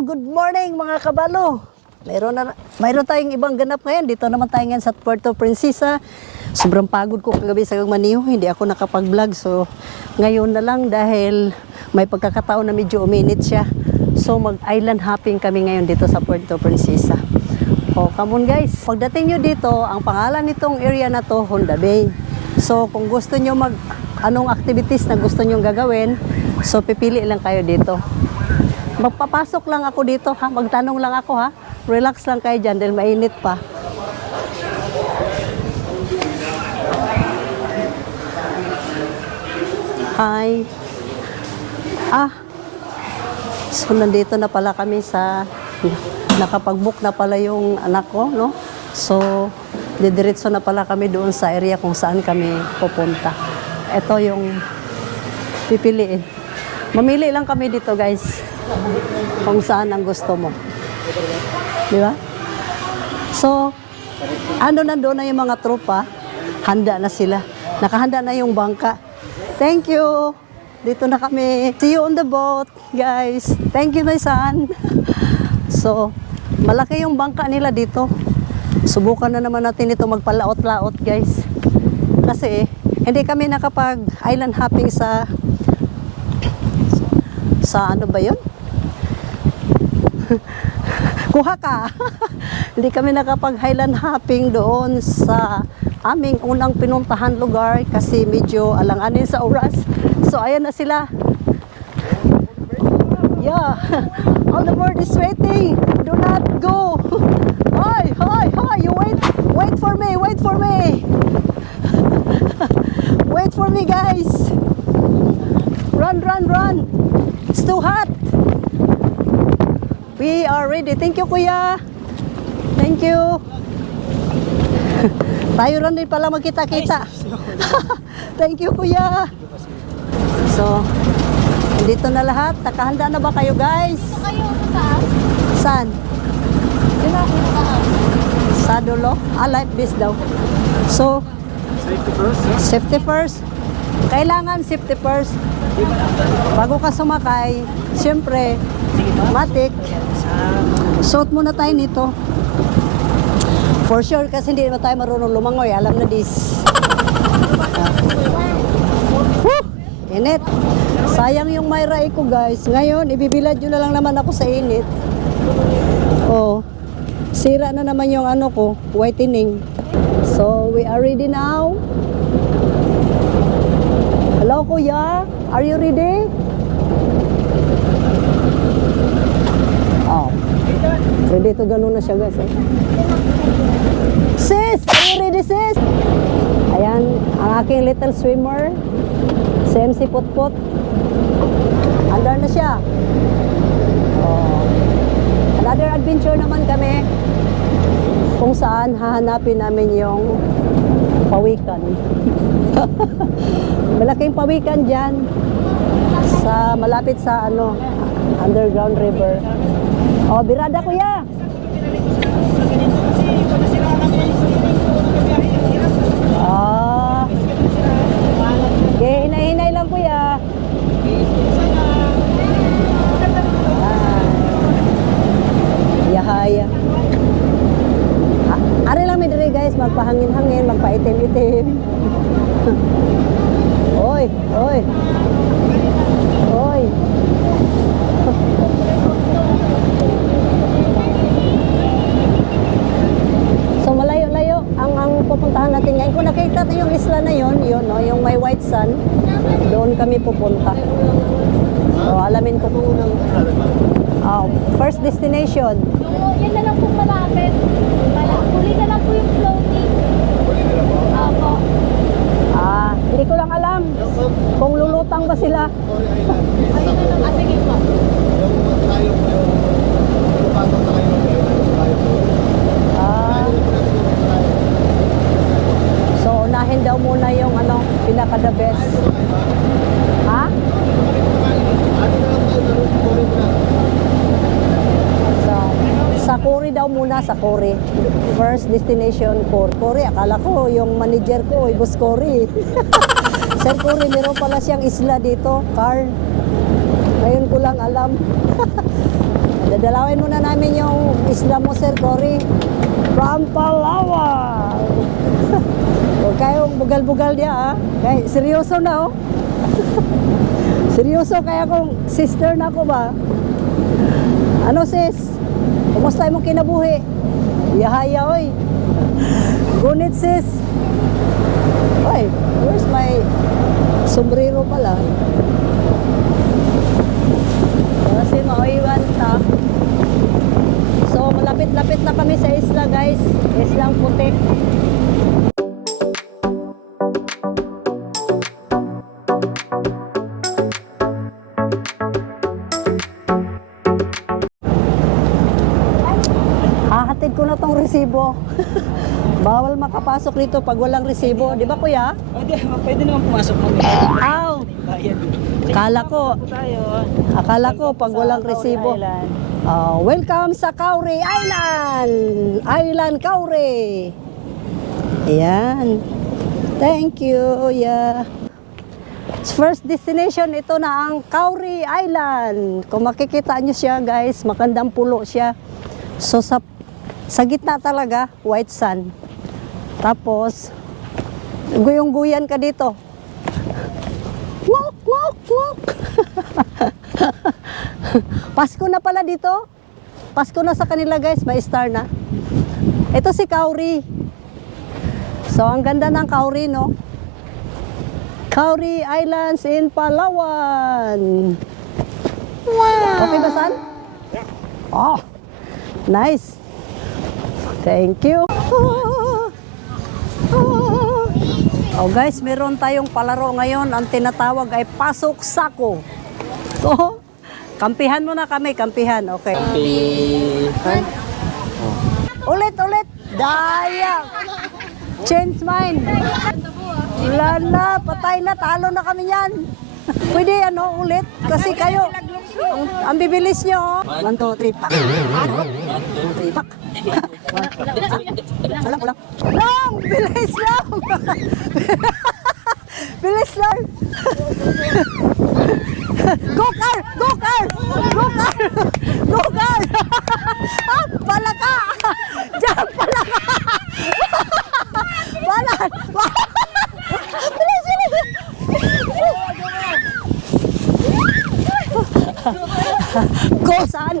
Good morning mga kabalo. Mayroon tayong ibang ganap ngayon. Dito naman tayo ngayon sa Puerto Princesa. Sobrang pagod ko kagabi sa Maniho. Hindi ako nakapag-vlog. So, ngayon na lang dahil may pagkakataon na medyo uminit siya. So, mag-island hopping kami ngayon dito sa Puerto Princesa. Oh, come on guys. Pagdating nyo dito, ang pangalan nitong area na to, Honda Bay. So, kung gusto nyo anong activities na gusto nyo gagawin, so pipili lang kayo dito. Magpapasok lang ako dito ha, magtanong lang ako ha. Relax lang kayo dyan dahil mainit pa. Hi. So nandito na pala kami sa, nakapag-book na pala yung anak ko, no? So, didiretso na pala kami doon sa area kung saan kami pupunta. Ito yung pipiliin. Mamili lang kami dito guys, kung saan ang gusto mo. Di ba? So, nandoon na yung mga tropa, handa na sila. Nakahanda na yung bangka. Thank you! Dito na kami. See you on the boat, guys. Thank you, my son. So, malaki yung bangka nila dito. Subukan na naman natin ito magpalaot-laot, guys. Kasi, hindi kami nakapag-island hopping sa ano ba yun? Kuha ka. Hindi kami nakapag-highland hopping doon sa aming unang pinuntahan lugar kasi medyo alanganin sa oras. So ayan na sila. Yeah. All the world is waiting. Do not go. Hi, hi, hi. You wait for me. Wait for me. Wait for me, guys. Run, run, run. It's too hot. We are ready. Thank you, Kuya. Thank you. Tayo rin din pala magkita-kita. Thank you, Kuya. So, dito na lahat. Nakahanda na ba kayo, guys? Kayo taas? Saan? Diba ako taas? Sa dulo? Like this daw. So, Safety first, sir. safety first. Kailangan safety first. Bago ka sumakay, siyempre, matik. Suot muna tayo nito. For sure, kasi hindi naman tayo marunong lumangoy. Alam na this. Init. Sayang yung Myra ko, guys. Ngayon, ibibilad nyo na lang naman ako sa init. Oh, sira na naman yung ano ko, whitening. So, we are ready now. Hello, Kuya. Are you ready? Oh. Ready to ganun na siya, guys. Eh. Sis! Are you ready, sis? Ayan, ang aking little swimmer. Si MC Putput. Andar na siya. Oh. Another adventure naman kami kung saan hahanapin namin yung pawikan. Malaking pawikan dyan sa malapit sa underground river. Oh, birada, Kuya. Okay, hinay-hinay lang, Kuya. Yahaya. Ari lang may diri, guys, magpahangin-hangin, magpaitim-itim. Oy, oy. Oy. So malayo-layo ang pupuntahan natin ngayon. Kung nakita natin yung isla na yun, no, yung may white sand, doon kami pupunta. So alamin ko kung first destination. Yan na lang po malapit. Huli na lang po yung floating. Opo. Hindi ko lang alam kung lulutang ba sila. Ayun na lang. Sige po. So unahin daw muna yung pinaka-the best. Ha? So, sa Cory daw muna, sa Cory. First destination, Cory. Akala ko yung manager ko, Boss Cory. Sir Cory, meron pala siyang isla dito, Carl. Ngayon ko lang alam. Dadalawin muna namin yung isla mo, Sir Cory. From Palawan. Huwag kayong bugal-bugal niya, ha? Kaya, seryoso na, oh. Seryoso, kaya kung sister na ako ba? Ano, sis? Kumusta mo kinabuhi? Yahaya, oy. Gunit, sis. Oy, where's my sombrero pala? Kasi maiwan ta. So, malapit-lapit na kami sa isla, guys. Islang Puti. Hahatid ko na tong resibo. Bawal makapasok dito pag walang resibo. Di ba, kuya? Pwede naman pumasok kami. Aw! Bayad. Akala ko pag walang resibo. Welcome sa Kauri Island! Island Kauri! Ayan. Thank you, yeah. First destination, ito na ang Kauri Island. Kung makikita nyo siya, guys, magandang pulo siya. So, sa gitna talaga, white sand. Tapos, guyong-guyan ka dito. Walk, walk, walk. Pasko na pala dito. Pasko na sa kanila, guys. May star na. Ito si Kauri. So, ang ganda ng Kauri, no? Kauri Islands in Palawan. Wow! Okay ba, San? Oh, nice. Thank you. Oh guys, meron tayong palaro ngayon. Ang tinatawag ay pasok sako. So, kampihan muna kami, kampihan. Okay. Ulit. Daya. Change mind. Lala, patay na, talo na kami yan. Pwede ulit? Kasi kayo, ang bibilis nyo. 1, 2, 3, pak. 1, 2, 3, pak. Ulang. Lang! Bilis lang! Bilis lang! Go car! Ah, pala ka! Diyan, pala ka! Pala! Bilis! Go saan?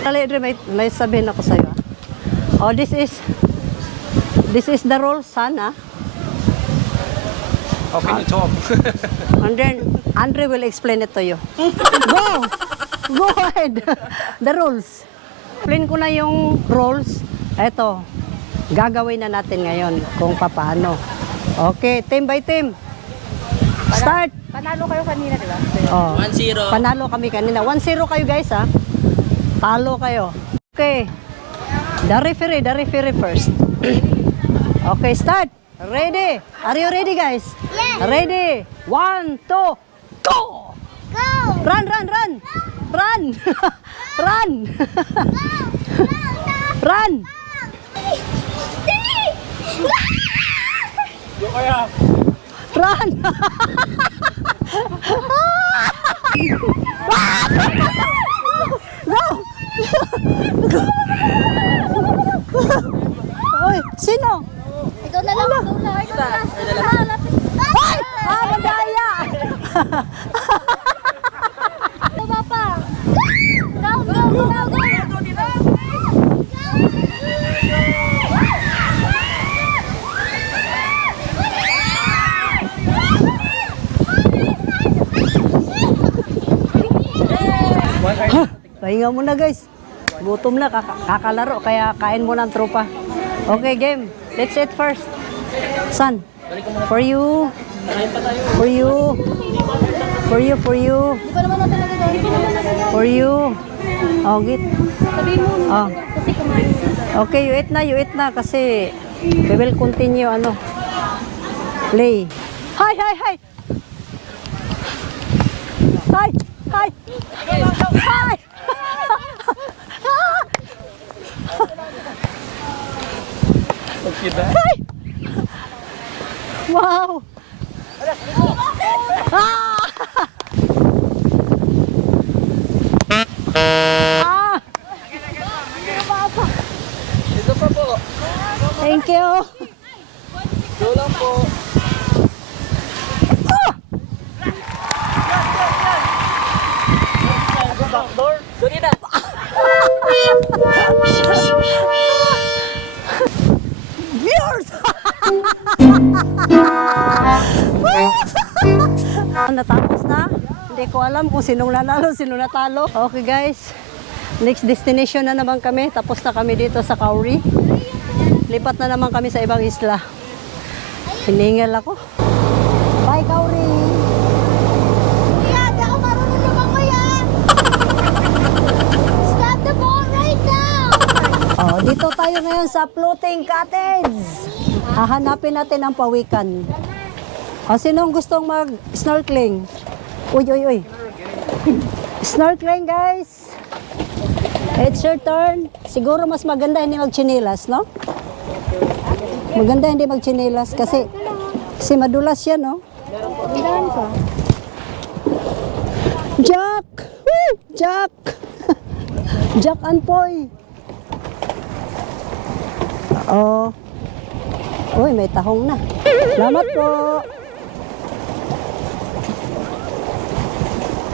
Dali, may sabihin ako sa'yo. Oh, this is the role, son, ah. How can you talk? And then, Andre will explain it to you. Go ahead. The rules. Explain ko na yung rules. Eto, gagawin na natin ngayon kung paano. Okay, team by team. Start. Panalo kayo kanina, di ba? Oh, 1-0. panalo kami kanina. 1-0 kayo, guys, ha. Talo kayo. Okay. The referee first. Okay, start. Ready? Are you ready, guys? Yes. Ready? 1, 2, go! Go! Run! Run! Run! Go kaya. Run! Go! Oy, sino? Ikaw na lang. Ay! Madaya! Baba pa. Go. Pahinga muna, guys. Gutom na, kakalaro, kaya kain muna ang tropa. Okay, game. Let's eat first. Son, for you. For you, for you. Di pa naman natin nagagawin. Di pa naman natin. For you. Oh, git. Sabi mo, Oh. kasi kumain. Okay, you eat na kasi we will continue ano. Play. Hi, hi, hi. Hi, hi. Hi. Hi. Wow. Ah! Ah! Ito pa po. Thank you. Ito lang po. Backdoor. Sorry na. Viewers! Natapos na. Hindi ko alam kung sinong nanalo, sinong natalo. Okay guys, next destination na naman kami. Tapos na kami dito sa Kauri. Lipat na naman kami sa ibang isla. Hiningal ako. Bye Kauri! Kuya, di ako marunong lumangoy ah! Stop the boat right now! Oh, dito tayo ngayon sa floating cottage. Hahanapin natin ang pawikan. O, sinong gustong mag-snorkeling? Uy, uy, uy. Snorkeling, guys. It's your turn. Siguro mas maganda hindi magchinilas, no? Maganda hindi magchinilas kasi madulas yan, no? Dahan ka. Jack! Woo! Jack! Jack and Poy. Oo. Uy, may tahong na. Salamat po.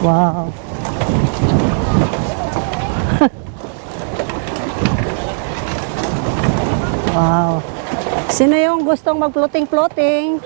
Wow. Wow. Sino yung gustong mag-floating-floating?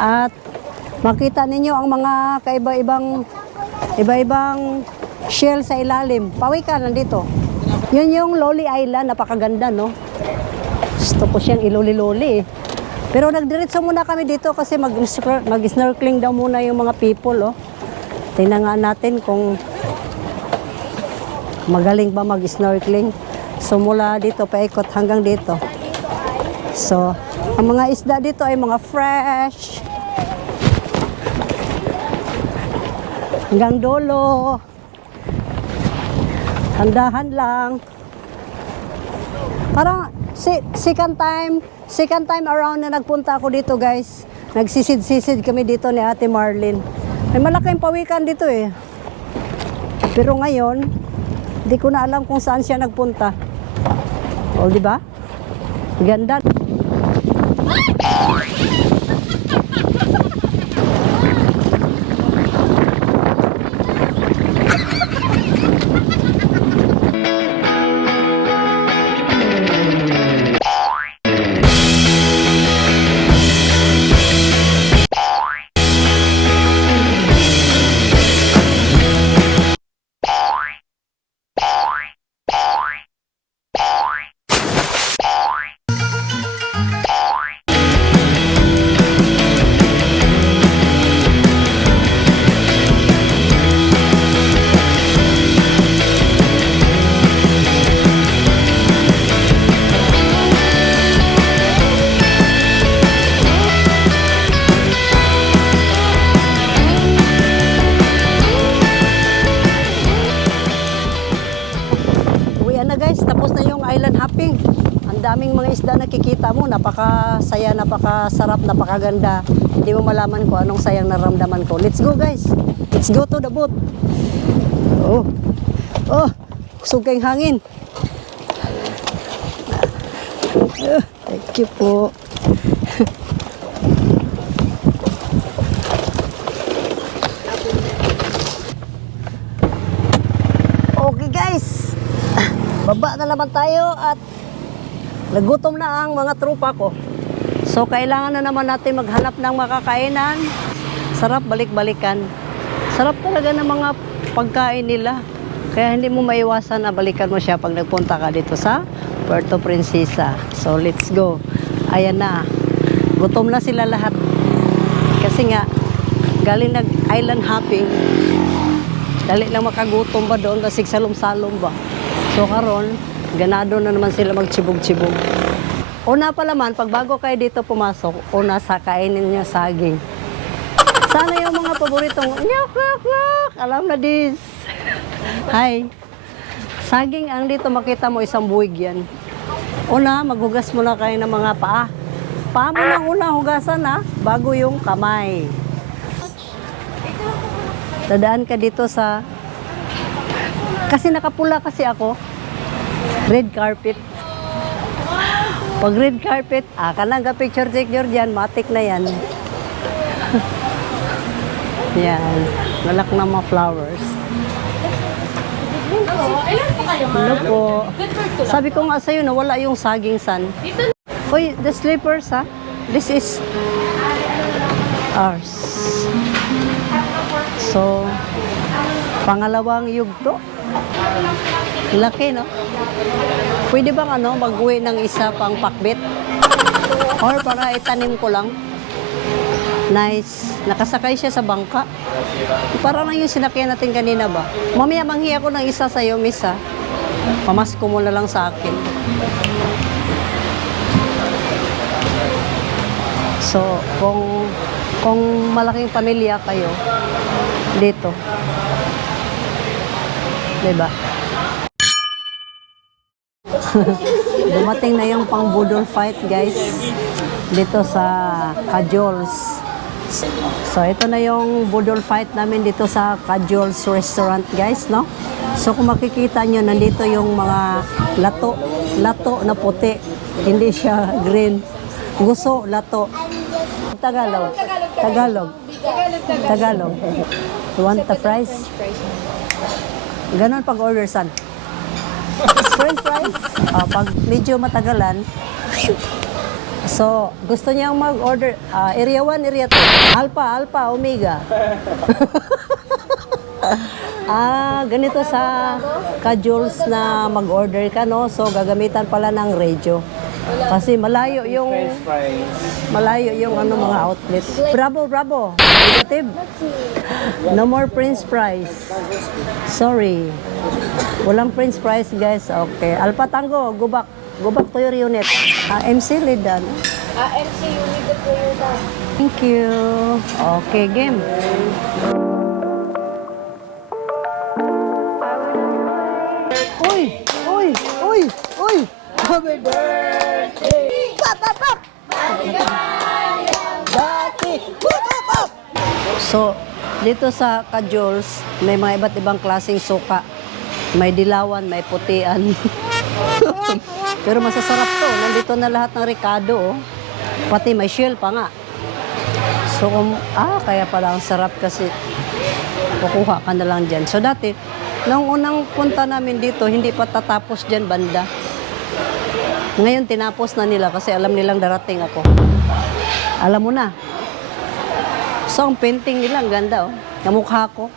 At makita ninyo ang mga iba-ibang shell sa ilalim. Pawikan nandito. Yun yung Loli Island, napakaganda, no? Gusto ko siyang iloli-loli eh. Pero nagdiretso muna kami dito kasi mag-snorkeling daw muna yung mga people, oh. Tingnan nga natin kung magaling ba mag-snorkeling. So mula dito, paikot hanggang dito. So, ang mga isda dito ay mga fresh. Hanggang dulo. Handahan lang. Parang second time around na nagpunta ako dito, guys. Nagsisid-sisid kami dito ni Ate Marlene. May malaking pawikan dito eh. Pero ngayon, hindi ko na alam kung saan siya nagpunta. O, di ba? Ganda. Tapos na yung island hopping. Ang daming mga isda nakikita mo, napakasaya, napakasarap, napakaganda. Hindi mo malaman kung anong sayang naramdaman ko. Let's go guys. Let's go to the boat. Oh. Oh, sugeng hangin. Thank you po. Okay guys. Baba na naman tayo at nagutom na ang mga tropa ko. So kailangan na naman natin maghanap ng makakainan. Sarap balik-balikan. Sarap talaga ng mga pagkain nila. Kaya hindi mo maiwasan na balikan mo siya pag nagpunta ka dito sa Puerto Princesa. So let's go. Ayan na. Gutom na sila lahat. Kasi nga galing island hopping. Dali lang makagutom ba doon kasi salom-salom ba. So karon, ganado na naman sila magtsibog-tsibog. Una pa naman, pag bago kayo dito pumasok, una sa kainin niya saging. Sana yung mga paboritong, nyok, nyok, nyok, alam na this. Hi. Saging ang dito makita mo isang buwig yan. Una, maghugas muna kayo ng mga paa. Paa mo lang una hugasan ha, bago yung kamay. Dadaan ka dito sa... Kasi nakapula kasi ako. Red carpet. Pag red carpet, ka lang ka picture-picture dyan, matik na yan. Yan. Malak na mga flowers. Hello po. Sabi ko nga sa'yo na wala yung saging san. Uy, the slippers ha. This is ours. So, pangalawang yugto. Laki, no? Pwede bang mag-uwi ng isa pang pakbit? Or para itanim ko lang? Nice. Nakasakay siya sa bangka. Parang lang yung sinakyan natin kanina ba? Mamaya manghiya ko ng isa sa'yo, miss ha. Pamasko mo na lang sa akin. So, kung malaking pamilya kayo, dito. Diba? Dumating na yung pang budol fight, guys. Dito sa Cajols. So, ito na yung budol fight namin dito sa Cajols Restaurant, guys, no? So, kung makikita nyo, nandito yung mga lato. Lato na puti. Hindi siya green. Guso, lato. Tagalog. Tagalog. Tagalog. You want the fries? Ganon pag-order, son. French fries? Pag medyo matagalan, so, gusto niyang mag-order, area 1, area 2, alpha, omega. Ganito sa Cajols na mag-order ka, no? So, gagamitan pala ng radio. Kasi malayo yung mga outlet. Bravo. Negative. No more French fries. Sorry. Walang French fries, guys. Okay. Alpha Tango, go back to your unit. MC Lidan. MC unit po yun. Thank you. Okay, game. Uy! Happy birthday! Pop! So, dito sa Cajols, may mga iba't ibang klaseng suka. May dilawan, may putian. Pero masasarap to. Nandito na lahat ng Ricardo, oh. Pati may shell pa nga. So, kaya pala ang sarap kasi kukuha ka na lang dyan. So, dati, nung unang punta namin dito, hindi pa tatapos dyan banda. Ngayon, tinapos na nila kasi alam nilang darating ako. Alam mo na. So, ang painting nila, ang ganda, oh. Kamukha ko.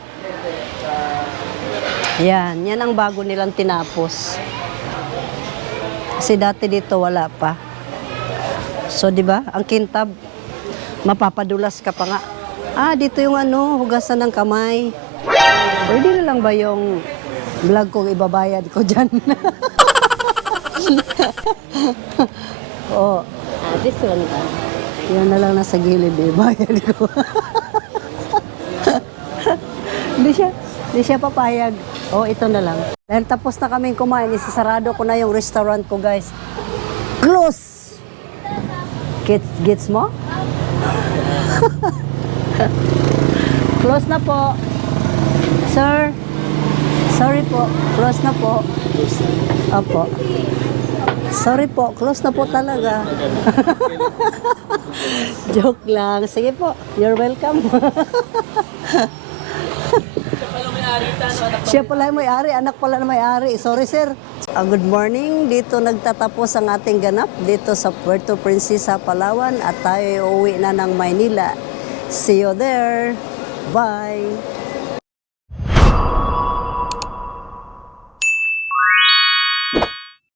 Yan ang bago nilang tinapos. Kasi dati dito wala pa. So, di ba? Ang kintab, mapapadulas ka pa nga. Dito yung hugasan ng kamay. Pwede na lang ba yung vlog ko ibabayad ko dyan? This one. Yan na lang nasa gilid, ibayad ko. Hindi siya papayag. Ito na lang. Dahil tapos na kaming kumain, isasarado ko na yung restaurant ko, guys. Close! Gets mo? Close na po. Sir, sorry po. Close na po. Opo. Sorry po, close na po talaga. Joke lang. Sige po, you're welcome. Siya pala yung may-ari, anak pala na may-ari. Sorry, sir. Good morning. Dito nagtatapos ang ating ganap dito sa Puerto Princesa, Palawan at tayo uuwi na ng Maynila. See you there. Bye.